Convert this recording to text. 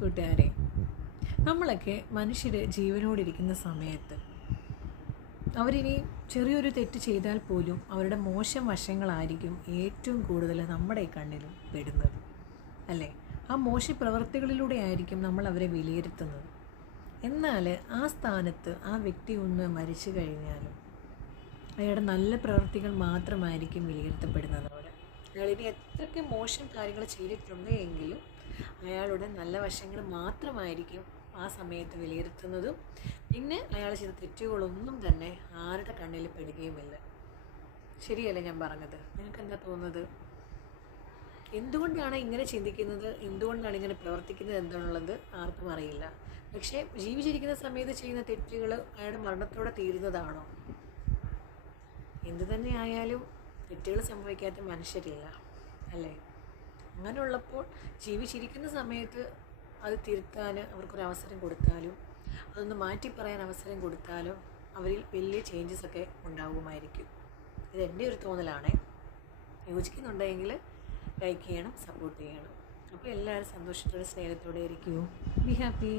കൂട്ടുകാരെ, നമ്മളൊക്കെ മനുഷ്യർ ജീവനോടിരിക്കുന്ന സമയത്ത് അവരിനി ചെറിയൊരു തെറ്റ് ചെയ്താൽ പോലും അവരുടെ മോശം വശങ്ങളായിരിക്കും ഏറ്റവും കൂടുതൽ നമ്മുടെ ഈ കണ്ണിലും പെടുന്നത്, അല്ലേ? ആ മോശ പ്രവൃത്തികളിലൂടെ ആയിരിക്കും നമ്മൾ അവരെ വിലയിരുത്തുന്നത്. എന്നാൽ ആ സ്ഥാനത്ത് ആ വ്യക്തി ഒന്ന് മരിച്ചു കഴിഞ്ഞാലും അയാളുടെ നല്ല പ്രവൃത്തികൾ മാത്രമായിരിക്കും വിലയിരുത്തപ്പെടുന്നത്. അയാളിനി എത്രയ്ക്ക് മോശം കാര്യങ്ങൾ ചെയ്തിട്ടുണ്ട് എങ്കിലും അയാളുടെ നല്ല വശങ്ങൾ മാത്രമായിരിക്കും ആ സമയത്ത് വിലയിരുത്തുന്നതും. പിന്നെ അയാൾ ചെയ്ത തെറ്റുകളൊന്നും തന്നെ ആരുടെ കണ്ണിൽ പെടുകയുമില്ല. ശരിയല്ലേ ഞാൻ പറഞ്ഞത്? നിങ്ങൾക്ക് എന്താ തോന്നുന്നത്? എന്തുകൊണ്ടാണ് ഇങ്ങനെ ചിന്തിക്കുന്നത്, എന്തുകൊണ്ടാണ് ഇങ്ങനെ പ്രവർത്തിക്കുന്നത് എന്താണുള്ളത് ആർക്കും അറിയില്ല. പക്ഷേ ജീവിച്ചിരിക്കുന്ന സമയത്ത് ചെയ്യുന്ന തെറ്റുകൾ അയാളുടെ മരണത്തോടെ തീരുന്നതാണോ? എന്തു തന്നെ ആയാലും തെറ്റുകൾ സംഭവിക്കാത്ത മനുഷ്യരില്ല, അല്ലേ? അങ്ങനെയുള്ളപ്പോൾ ജീവിച്ചിരിക്കുന്ന സമയത്ത് അത് തിരുത്താൻ അവർക്കൊരവസരം കൊടുത്താലും അതൊന്ന് മാറ്റി പറയാൻ അവസരം കൊടുത്താലും അവരിൽ വലിയ ചേഞ്ചസൊക്കെ ഉണ്ടാകുമായിരിക്കും. ഇത് എൻ്റെ ഒരു തോന്നലാണേ. യോജിക്കുന്നുണ്ടെങ്കിൽ ലൈക്ക് ചെയ്യണം, സപ്പോർട്ട് ചെയ്യണം. അപ്പോൾ എല്ലാവരും സന്തോഷത്തോടെ സ്നേഹത്തോടെ ഇരിക്കൂ. Be happy.